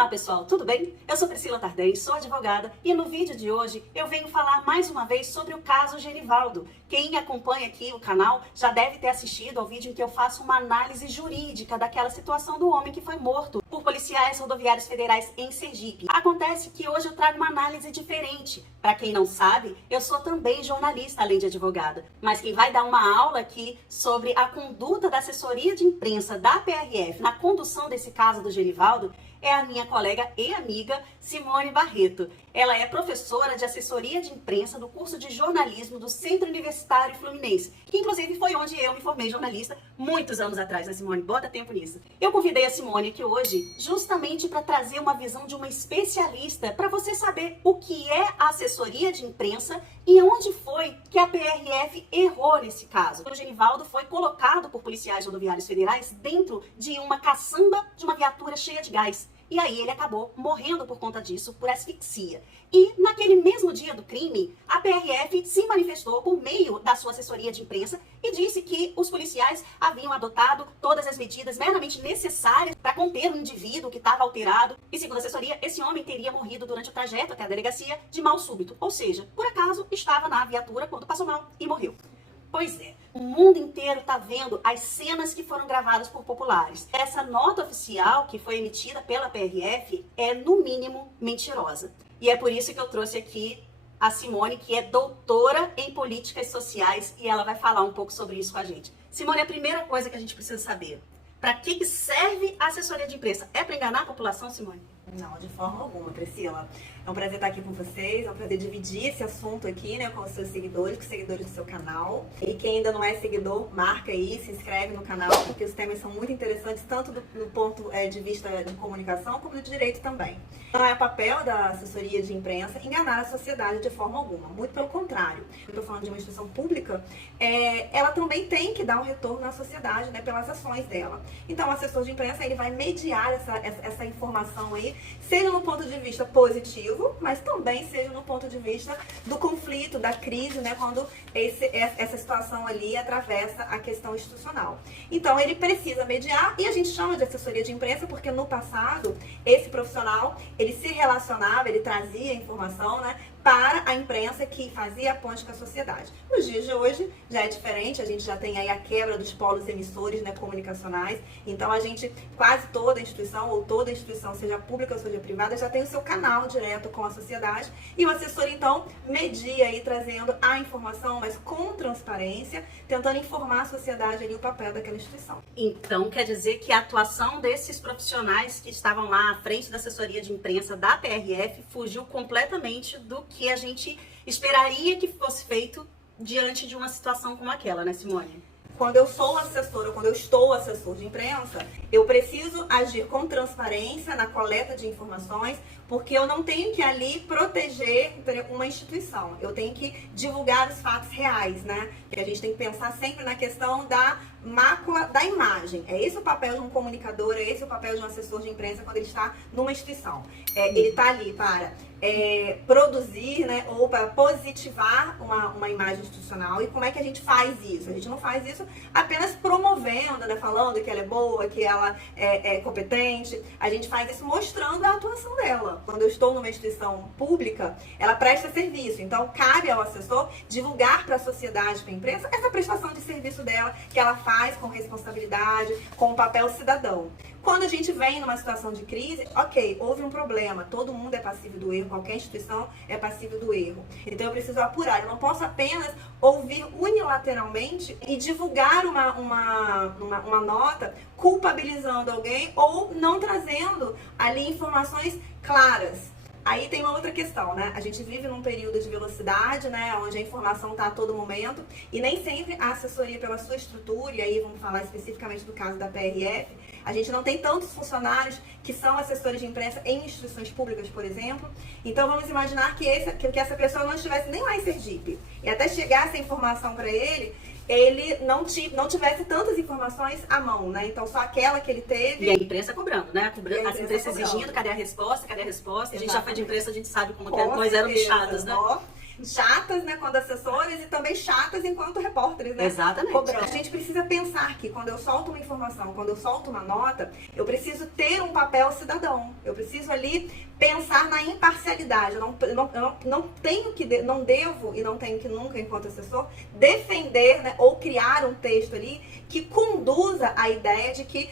Olá pessoal, tudo bem? Eu sou Priscila Tardem, sou advogada e no vídeo de hoje eu venho falar mais uma vez sobre o caso Genivaldo. Quem acompanha aqui o canal já deve ter assistido ao vídeo em que eu faço uma análise jurídica daquela situação do homem que foi morto por policiais rodoviários federais em Sergipe. Acontece que hoje eu trago uma análise diferente. Para quem não sabe, eu sou também jornalista além de advogada, mas quem vai dar uma aula aqui sobre a conduta da assessoria de imprensa da PRF na condução desse caso do Genivaldo é a minha colega e amiga Simone Barreto. Ela é professora de assessoria de imprensa do curso de jornalismo do Centro Universitário Fluminense, que inclusive foi onde eu me formei jornalista muitos anos atrás, né, Simone? Bota tempo nisso. Eu convidei a Simone aqui hoje justamente para trazer uma visão de uma especialista para você saber o que é a assessoria de imprensa e onde foi que a PRF errou nesse caso. O Genivaldo foi colocado por policiais rodoviários federais dentro de uma caçamba de uma viatura cheia de gás. E aí ele acabou morrendo por conta disso, por asfixia. E naquele mesmo dia do crime, a PRF se manifestou por meio da sua assessoria de imprensa e disse que os policiais haviam adotado todas as medidas meramente necessárias para conter o indivíduo que estava alterado. E segundo a assessoria, esse homem teria morrido durante o trajeto até a delegacia de mal súbito. Ou seja, por acaso estava na viatura quando passou mal e morreu. Pois é, o mundo inteiro está vendo as cenas que foram gravadas por populares. Essa nota oficial que foi emitida pela PRF é, no mínimo, mentirosa. E é por isso que eu trouxe aqui a Simone, que é doutora em políticas sociais, e ela vai falar um pouco sobre isso com a gente. Simone, a primeira coisa que a gente precisa saber, para que serve a assessoria de imprensa? É para enganar a população, Simone? Não, de forma alguma, Priscila. É um prazer estar aqui com vocês, é um prazer dividir esse assunto aqui, né, com os seus seguidores, com os seguidores do seu canal. E quem ainda não é seguidor, marca aí, se inscreve no canal, porque os temas são muito interessantes, tanto do ponto de vista de comunicação, como do direito também. Não é papel da assessoria de imprensa enganar a sociedade de forma alguma, muito pelo contrário. Eu estou falando de uma instituição pública, ela também tem que dar um retorno à sociedade, né, pelas ações dela. Então, o assessor de imprensa, ele vai mediar essa informação aí, seja no ponto de vista positivo, mas também seja no ponto de vista do conflito, da crise, né, quando essa situação ali atravessa a questão institucional. Então, ele precisa mediar, e a gente chama de assessoria de imprensa porque no passado, esse profissional, ele se relacionava, ele trazia informação, né, para a imprensa que fazia a ponte com a sociedade. Nos dias de hoje já é diferente, a gente já tem aí a quebra dos polos emissores, né, comunicacionais, então a gente, quase toda instituição, ou toda instituição, seja pública ou seja privada, já tem o seu canal direto com a sociedade, e o assessor então media aí, trazendo a informação, mas com transparência, tentando informar a sociedade ali o papel daquela instituição. Então quer dizer que a atuação desses profissionais que estavam lá à frente da assessoria de imprensa da PRF fugiu completamente do que a gente esperaria que fosse feito diante de uma situação como aquela, né, Simone? Quando eu sou assessora, quando eu estou assessor de imprensa, eu preciso agir com transparência na coleta de informações, porque eu não tenho que ali proteger uma instituição. Eu tenho que divulgar os fatos reais, né? E a gente tem que pensar sempre na questão da mácula da imagem. É esse o papel de um comunicador, é esse o papel de um assessor de imprensa quando ele está numa instituição. Ele está ali para produzir, né, ou para positivar uma imagem institucional. E como é que a gente faz isso? A gente não faz isso apenas promovendo, né, falando que ela é boa, que ela é competente. A gente faz isso mostrando a atuação dela. Quando eu estou numa instituição pública, ela presta serviço. Então, cabe ao assessor divulgar para a sociedade, para a imprensa, essa prestação de serviço dela, que ela faz com responsabilidade, com o papel cidadão. Quando a gente vem numa situação de crise, ok, houve um problema, todo mundo é passível do erro, qualquer instituição é passível do erro. Então eu preciso apurar, eu não posso apenas ouvir unilateralmente e divulgar uma nota culpabilizando alguém ou não trazendo ali informações claras. Aí tem uma outra questão, né? A gente vive num período de velocidade, né? Onde a informação está a todo momento e nem sempre a assessoria pela sua estrutura, e aí vamos falar especificamente do caso da PRF, a gente não tem tantos funcionários que são assessores de imprensa em instituições públicas, por exemplo. Então vamos imaginar que essa pessoa não estivesse nem lá em Sergipe. E até chegar essa informação para ele não tivesse tantas informações à mão, né? Então só aquela que ele teve. E a imprensa cobrando, né? A imprensa exigindo, cadê a resposta? Cadê a resposta? A gente já foi de imprensa, a gente sabe como que nós éramos bichadas, né? chatas, né, quando assessores e também chatas enquanto repórteres, né? Exatamente. Cobrando. A gente precisa pensar que quando eu solto uma informação, quando eu solto uma nota, eu preciso ter um papel cidadão. Eu preciso ali pensar na imparcialidade. Não devo e não tenho que nunca, enquanto assessor, defender, né, ou criar um texto ali que conduza a ideia de que,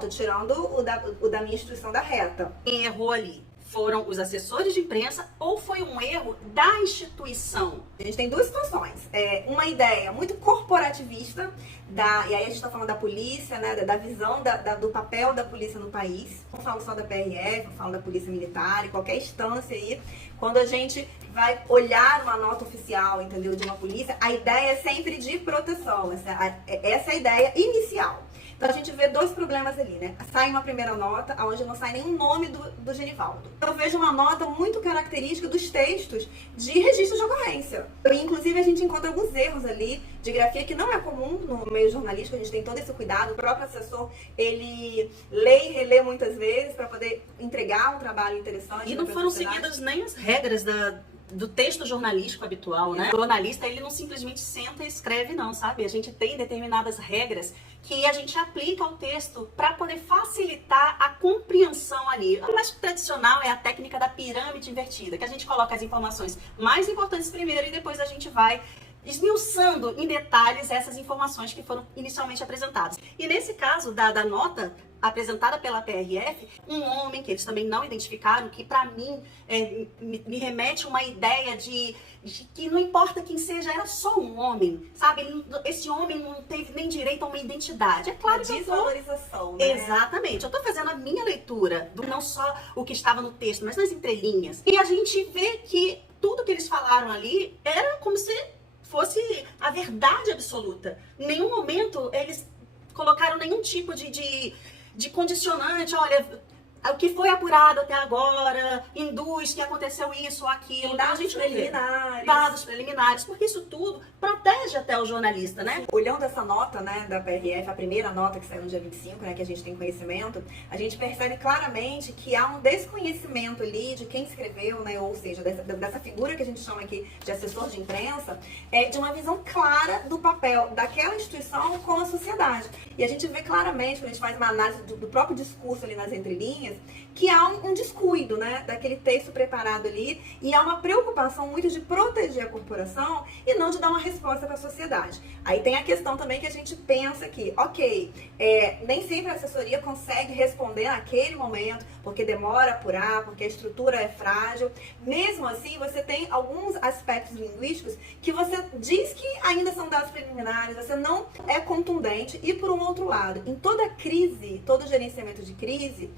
tô tirando o da minha instituição da reta. Quem errou ali? Foram os assessores de imprensa ou foi um erro da instituição? A gente tem duas situações. Uma ideia muito corporativista, e aí a gente está falando da polícia, né, da visão do papel da polícia no país. Não falo só da PRF, eu falo da polícia militar, em qualquer instância aí. Quando a gente vai olhar uma nota oficial, entendeu, de uma polícia, a ideia é sempre de proteção. Essa é a ideia inicial. Então a gente vê dois problemas ali, né? Sai uma primeira nota, onde não sai nenhum nome do Genivaldo. Eu vejo uma nota muito característica dos textos de registro de ocorrência. Inclusive a gente encontra alguns erros ali de grafia que não é comum no meio jornalístico, a gente tem todo esse cuidado. O próprio assessor, ele lê e relê muitas vezes para poder entregar um trabalho interessante. E não foram seguidas nem as regras do texto jornalístico habitual, né? O jornalista, ele não simplesmente senta e escreve, não, sabe? A gente tem determinadas regras que a gente aplica ao texto para poder facilitar a compreensão ali. O mais tradicional é a técnica da pirâmide invertida, que a gente coloca as informações mais importantes primeiro e depois a gente vai esmiuçando em detalhes essas informações que foram inicialmente apresentadas. E nesse caso da nota apresentada pela PRF, um homem que eles também não identificaram, que para mim me remete uma ideia de que não importa quem seja, era só um homem, sabe? Esse homem não teve nem direito a uma identidade. É claro que desvalorização, né? Exatamente. Eu tô fazendo a minha leitura, não só o que estava no texto, mas nas entrelinhas. E a gente vê que tudo que eles falaram ali era como se fosse a verdade absoluta. Em nenhum momento eles colocaram nenhum tipo de condicionante. Olha, o que foi apurado até agora induz que aconteceu isso ou aquilo. Dados preliminares. Dados preliminares, porque isso tudo protege até o jornalista, né? Olhando essa nota, né, da PRF, a primeira nota que saiu no dia 25, né, que a gente tem conhecimento, a gente percebe claramente que há um desconhecimento ali de quem escreveu, né, ou seja, dessa figura que a gente chama aqui de assessor de imprensa, de uma visão clara do papel daquela instituição com a sociedade. E a gente vê claramente, quando a gente faz uma análise do próprio discurso ali nas entrelinhas, que há um descuido, né, daquele texto preparado ali, e há uma preocupação muito de proteger a corporação e não de dar uma resposta para a sociedade. Aí tem a questão também que a gente pensa que, nem sempre a assessoria consegue responder naquele momento, porque demora a apurar, porque a estrutura é frágil. Mesmo assim, você tem alguns aspectos linguísticos que você diz que ainda são dados preliminares, você não é contundente. E por um outro lado, em toda crise, todo gerenciamento de crise,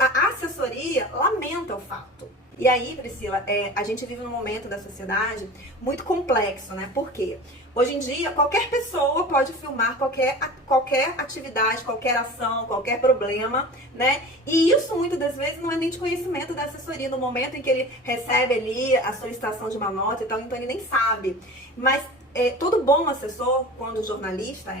a assessoria lamenta o fato. E aí, Priscila, a gente vive num momento da sociedade muito complexo, né? Por quê? Hoje em dia, qualquer pessoa pode filmar qualquer atividade, qualquer ação, qualquer problema, né? E isso, muitas das vezes, não é nem de conhecimento da assessoria. No momento em que ele recebe ali a solicitação de uma nota e tal, então ele nem sabe. Mas todo bom assessor, quando jornalista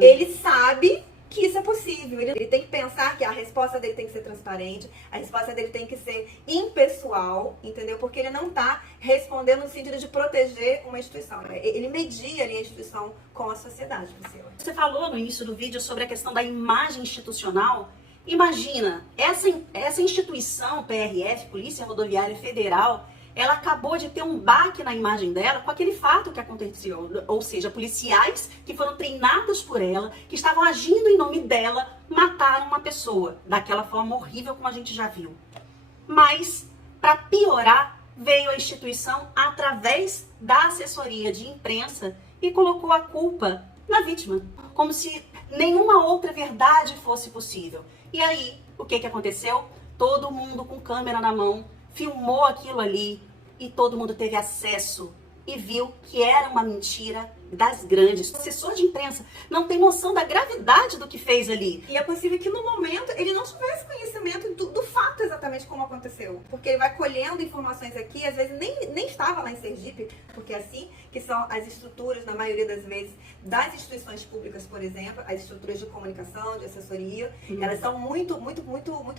ele sabe que isso é possível. Ele tem que pensar que a resposta dele tem que ser transparente, a resposta dele tem que ser impessoal, entendeu? Porque ele não está respondendo no sentido de proteger uma instituição. Ele media ali a instituição com a sociedade, Priscila. Você falou no início do vídeo sobre a questão da imagem institucional. Imagina, essa instituição, PRF, Polícia Rodoviária Federal, ela acabou de ter um baque na imagem dela com aquele fato que aconteceu. Ou seja, policiais que foram treinados por ela, que estavam agindo em nome dela, mataram uma pessoa daquela forma horrível como a gente já viu. Mas, para piorar, veio a instituição através da assessoria de imprensa e colocou a culpa na vítima, como se nenhuma outra verdade fosse possível. E aí, o que aconteceu? Todo mundo com câmera na mão filmou aquilo ali e todo mundo teve acesso e viu que era uma mentira das grandes. O assessor de imprensa não tem noção da gravidade do que fez ali. E é possível que no momento ele não tivesse conhecimento do fato exatamente exatamente como aconteceu. Porque ele vai colhendo informações aqui, às vezes nem estava lá em Sergipe, porque é assim que são as estruturas, na maioria das vezes, das instituições públicas, por exemplo, as estruturas de comunicação, de assessoria, elas são muito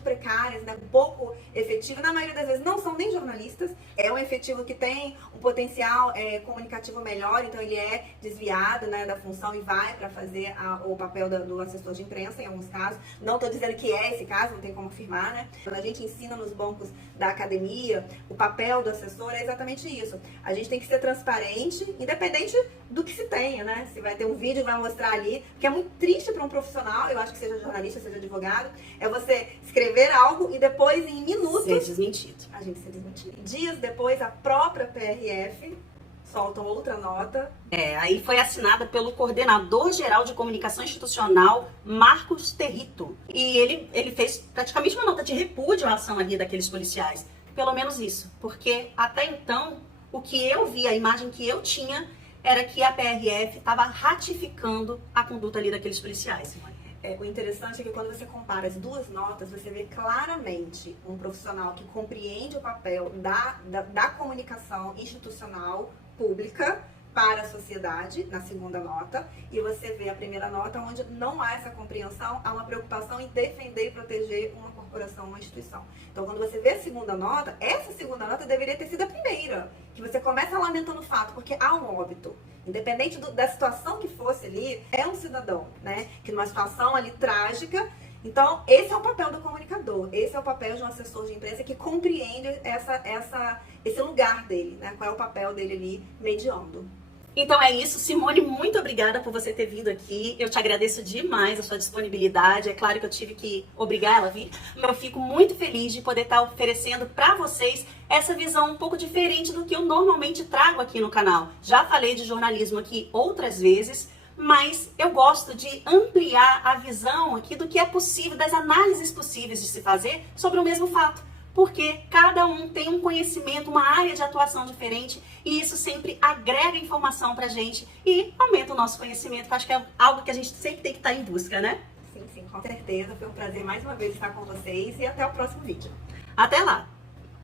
precárias, né? Pouco efetivas. Na maioria das vezes não são nem jornalistas, é um efetivo que tem um potencial comunicativo melhor, então ele é desviado, né, da função e vai para fazer o papel do assessor de imprensa, em alguns casos. Não estou dizendo que é esse caso, não tem como afirmar, né? Quando a gente ensina nos bancos da academia, o papel do assessor é exatamente isso. A gente tem que ser transparente, independente do que se tenha, né? Se vai ter um vídeo, vai mostrar ali, que é muito triste para um profissional, eu acho que seja jornalista, seja advogado, é você escrever algo e depois, em minutos, ser desmentido. A gente ser desmentido. Dias depois, a própria PRF soltam outra nota. Aí foi assinada pelo Coordenador-Geral de Comunicação Institucional, Marcos Territo. E ele fez praticamente uma nota de repúdio à ação ali daqueles policiais. Pelo menos isso. Porque até então, o que eu vi, a imagem que eu tinha, era que a PRF estava ratificando a conduta ali daqueles policiais. O interessante é que quando você compara as duas notas, você vê claramente um profissional que compreende o papel da comunicação institucional pública para a sociedade, na segunda nota, e você vê a primeira nota onde não há essa compreensão, há uma preocupação em defender e proteger uma corporação, uma instituição. Então, quando você vê a segunda nota, essa segunda nota deveria ter sido a primeira, que você começa lamentando o fato, porque há um óbito. Independente da situação que fosse ali, é um cidadão, né? Que numa situação ali trágica. Então, esse é o papel do comunicador, esse é o papel de um assessor de imprensa que compreende esse lugar dele, né? Qual é o papel dele ali mediando. Então é isso, Simone, muito obrigada por você ter vindo aqui. Eu te agradeço demais a sua disponibilidade. É claro que eu tive que obrigar ela a vir, mas eu fico muito feliz de poder estar oferecendo para vocês essa visão um pouco diferente do que eu normalmente trago aqui no canal. Já falei de jornalismo aqui outras vezes, mas eu gosto de ampliar a visão aqui do que é possível, das análises possíveis de se fazer sobre o mesmo fato. Porque cada um tem um conhecimento, uma área de atuação diferente, e isso sempre agrega informação pra gente e aumenta o nosso conhecimento, que acho que é algo que a gente sempre tem que estar em busca, né? Sim, com certeza. Foi um prazer mais uma vez estar com vocês e até o próximo vídeo. Até lá!